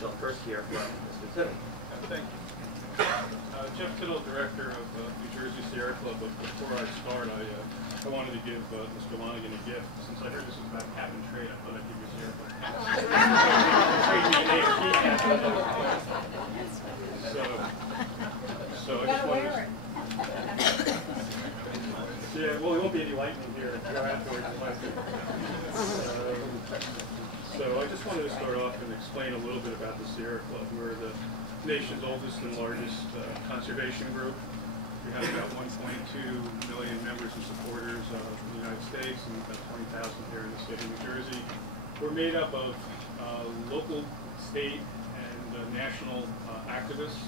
shall first hear from Mr. Tittel. Thank you. Jeff Tittel, Director of New Jersey Sierra Club. But before I start, I wanted to give Mr. Lonegan a gift. Since I heard this was about cap and trade, I thought I'd give you a Sierra Club cap. Trade me an AFP cap. So I just wanted to... Yeah, well, there won't be any lightning here. Go afterwards. So I just wanted to start off and explain a little bit about the Sierra Club. We're the nation's oldest and largest conservation group. We have about 1.2 million members and supporters in the United States and about 20,000 here in the state of New Jersey. We're made up of local, state, and national activists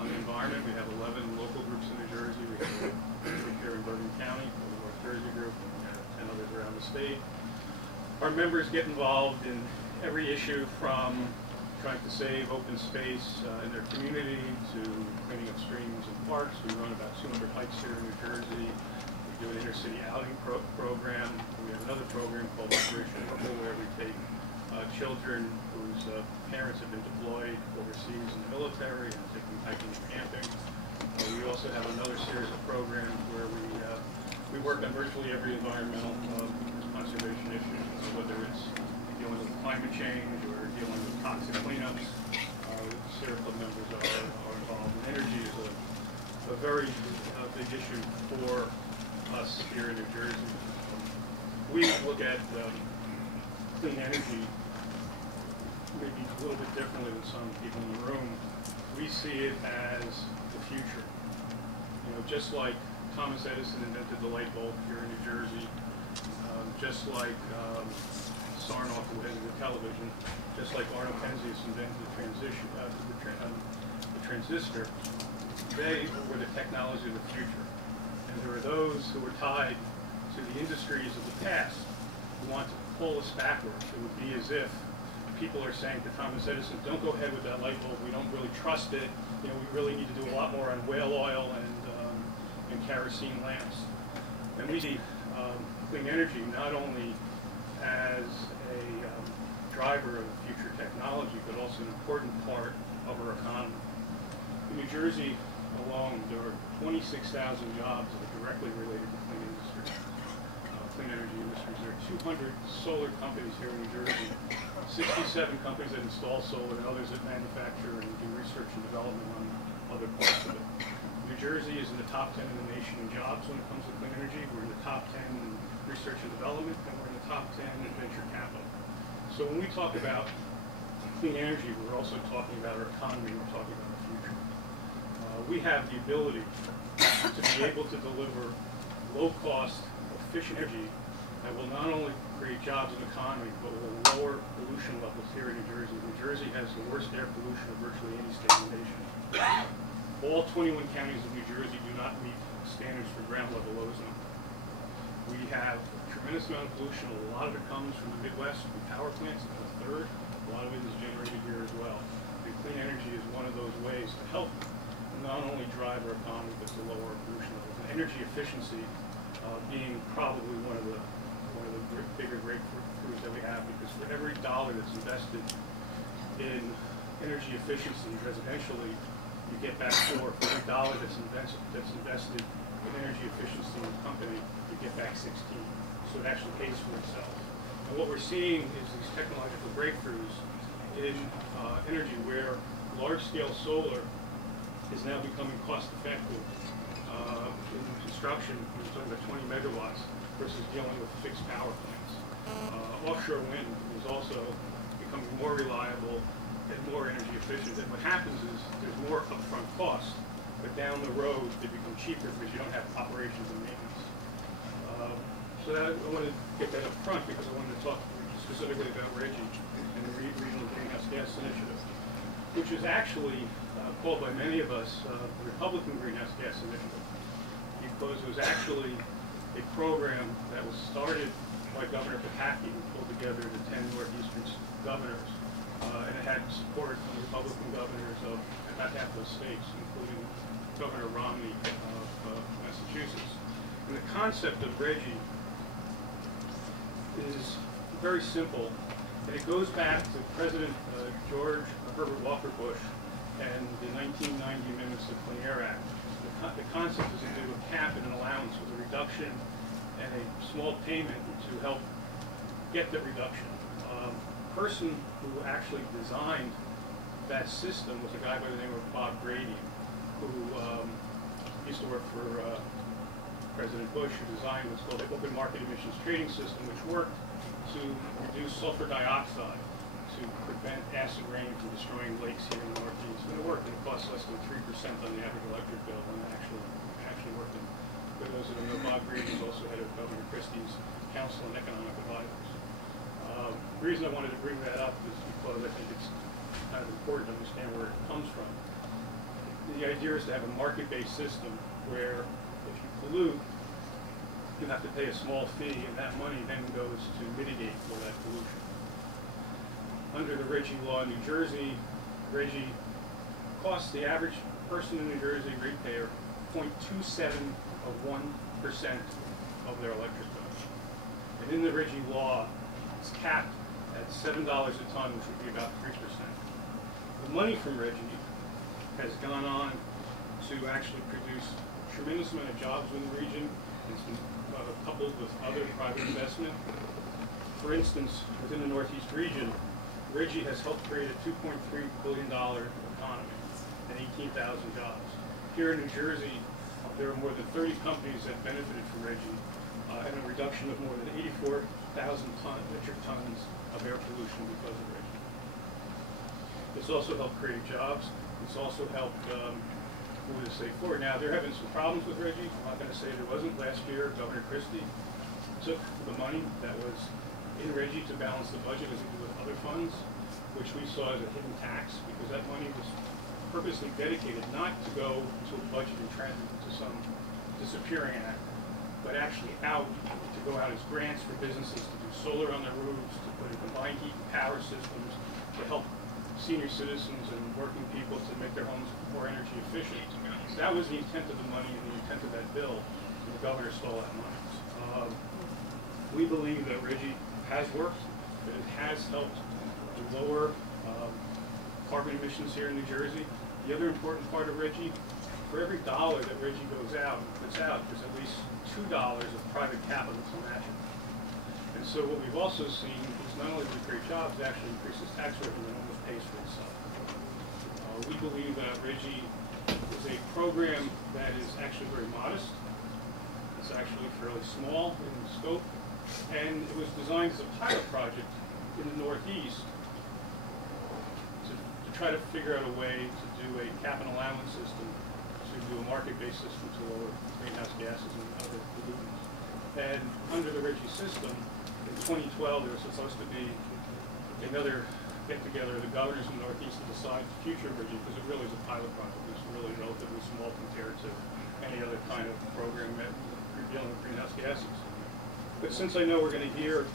on the environment. We have 11 local groups in New Jersey. We have a group here in Bergen County, the North Jersey group, and we have 10 others around the state. Our members get involved in every issue from trying to save open space in their community to cleaning up streams and parks. We run about 200 hikes here in New Jersey. We do an intercity outing program. We have another program called Operation Purple where we take children whose parents have been deployed overseas in the military and take them hiking and camping. We also have another series of programs where we work on virtually every environmental conservation issue, whether it's dealing with climate change or dealing with toxic cleanups. The Sierra Club members are involved. And energy is a very big issue for us here in New Jersey. We look at clean energy maybe a little bit differently than some people in the room. We see it as the future. You know, just like Thomas Edison invented the light bulb here in New Jersey, just like Sarnoff invented the television, just like Arnold Penzias invented the transistor, they were the technology of the future. And there are those who were tied to the industries of the past who want to pull us backwards. It would be as if people are saying to Thomas Edison, don't go ahead with that light bulb, we don't really trust it, you know, we really need to do a lot more on whale oil and kerosene lamps. And we see clean energy not only as a driver of future technology, but also an important part of our economy. In New Jersey alone, there are 26,000 jobs that are directly related to clean industry, clean energy industries. There are 200 solar companies here in New Jersey, 67 companies that install solar and others that manufacture and do research and development on other parts of it. New Jersey is in the top 10 in the nation in jobs when it comes to clean energy. We're in the top 10 in research and development, and we're in the top 10 in venture capital. So when we talk about clean energy, we're also talking about our economy, we're talking about our future. We have the ability to be able to deliver low-cost, efficient energy that will not only create jobs in the economy, but will lower pollution levels here in New Jersey. New Jersey has the worst air pollution of virtually any state in the nation. All 21 counties of New Jersey do not meet standards for ground level ozone. We have a tremendous amount of pollution. A lot of it comes from the Midwest, from power plants, about a third. A lot of it is generated here as well. And clean energy is one of those ways to help not only drive our economy, but to lower our pollution levels. And energy efficiency being probably one of the bigger breakthroughs that we have, because for every dollar that's invested in energy efficiency residentially, you get back $4. For every dollar that's invested in energy efficiency in the company, you get back 16. So it actually pays for itself. And what we're seeing is these technological breakthroughs in energy, where large-scale solar is now becoming cost-effective in construction. We're talking about 20 megawatts versus dealing with fixed power plants. Offshore wind is also becoming more reliable and more energy efficient. And what happens is there's more upfront cost, but down the road they become cheaper because you don't have operations and maintenance. So that, I wanted to get that up front because I wanted to talk specifically about RGGI and the Regional Greenhouse Gas Initiative, which is actually called by many of us the Republican Greenhouse Gas Initiative, because it was actually a program that was started by Governor Pataki, who pulled together the 10 Northeastern governors, and it had support from the Republican governors of about half those states, including Governor Romney of Massachusetts. And the concept of RGGI is very simple And it goes back to President George Herbert Walker Bush and the 1990 Amendments to the Clean Air Act. The concept is to do a cap and an allowance with a reduction and a small payment to help get the reduction. The person who actually designed that system was a guy by the name of Bob Grady, who used to work for President Bush, who designed what's called the Open Market Emissions Trading System, which worked to reduce sulfur dioxide to prevent acid rain from destroying lakes here in the Northeast. And it worked, and it cost less than 3% on the average electric bill, and it actually worked. And for those that don't know, Bob Grady is also head of Governor Christie's Council on Economic Advisors. The reason I wanted to bring that up is because I think it's kind of important to understand where it comes from. The idea is to have a market-based system where if you pollute, you have to pay a small fee, and that money then goes to mitigate all that pollution. Under the RGGI law in New Jersey, RGGI costs the average person in New Jersey, ratepayer, 0.27 of 1% of their electric bill. And in the RGGI law, it's capped at $7 a ton, which would be about 3%. The money from RGGI has gone on to actually produce a tremendous amount of jobs in the region, and some, coupled with other private investment. For instance, within the Northeast region, RGGI has helped create a $2.3 billion economy and 18,000 jobs. Here in New Jersey, there are more than 30 companies that benefited from RGGI, and a reduction of more than 84,000 metric tons of air pollution because of RGGI. It's also helped create jobs. It's also helped move the state forward. Now, there have been some problems with RGGI. I'm not going to say there wasn't. Last year, Governor Christie took the money that was in RGGI to balance the budget as he did with other funds, which we saw as a hidden tax, because that money was purposely dedicated not to go to a budget and transit to some disappearing act, but actually out to go out as grants for businesses to do solar on their roofs, to put in combined heat and power systems, to help senior citizens and working people to make their homes more energy efficient. That was the intent of the money and the intent of that bill, and the governor stole that money. We believe that RGGI has worked, that it has helped to lower carbon emissions here in New Jersey. The other important part of RGGI, for every dollar that RGGI puts out, there's at least $2 of private capital to match it. And so what we've also seen is not only do we create jobs, it actually increases tax revenue and almost pays for itself. We believe that RGGI is a program that is actually very modest. It's actually fairly small in scope, and it was designed as a pilot project in the Northeast to try to figure out a way to do a cap and allowance system, to do a market-based system to lower greenhouse gases and other pollutants. And under the RGGI system, in 2012, there was supposed to be another get-together of the governors in the Northeast to decide the future of RGGI, because it really is a pilot project. It's really relatively small compared to any other kind of program that dealing with greenhouse gases. But since I know we're going to hear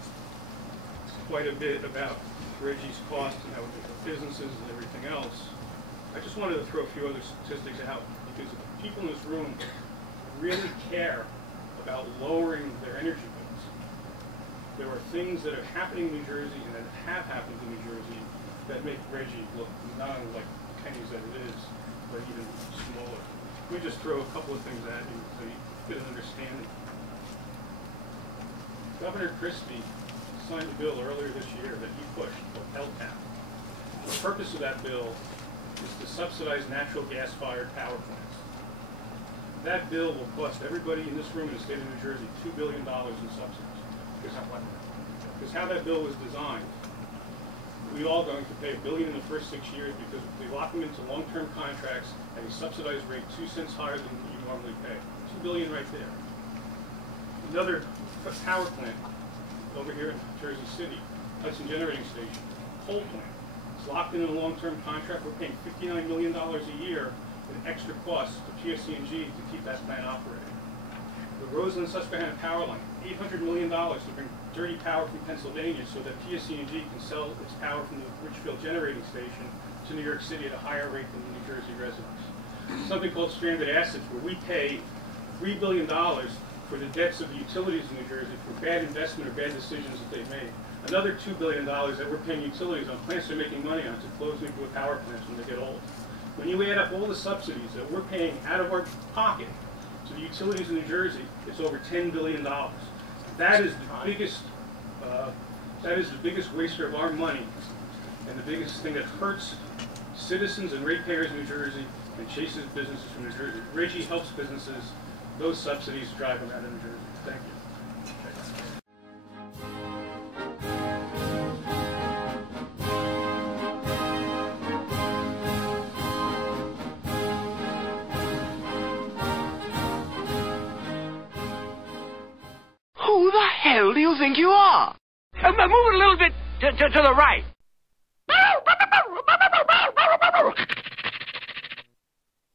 quite a bit about RGGI's costs and how it affects businesses and everything else, I just wanted to throw a few other statistics out, because if people in this room really care about lowering their energy bills, there are things that are happening in New Jersey and that have happened in New Jersey that make RGGI look not only like pennies that it is, but even smaller. Let me just throw a couple of things at you so you get an understanding. Governor Christie signed a bill earlier this year that he pushed, called LCAP. The purpose of that bill is to subsidize natural gas-fired power plants. That bill will cost everybody in this room in the state of New Jersey $2 billion in subsidies. Because how that bill was designed, we all going to pay $1 billion in the first 6 years because we lock them into long-term contracts at a subsidized rate 2 cents higher than you normally pay. $2 billion right there. Another power plant over here in Jersey City, Hudson Generating Station, coal plant. It's locked in a long-term contract. We're paying $59 million a year in extra costs to PSC&G to keep that plant operating. The Roseland Susquehanna power line, $800 million to bring dirty power from Pennsylvania so that PSC&G can sell its power from the Richfield Generating Station to New York City at a higher rate than the New Jersey residents. Something called stranded assets, where we pay $3 billion for the debts of the utilities in New Jersey for bad investment or bad decisions that they've made. Another $2 billion that we're paying utilities on, plants are making money on, to close nuclear power plants when they get old. When you add up all the subsidies that we're paying out of our pocket to the utilities in New Jersey, it's over $10 billion. That is the biggest waster of our money, and the biggest thing that hurts citizens and ratepayers in New Jersey and chases businesses from New Jersey. RGGI helps businesses. Those subsidies drive them out of New Jersey. Thank you. Who the hell do you think you are? Move it a little bit to the right.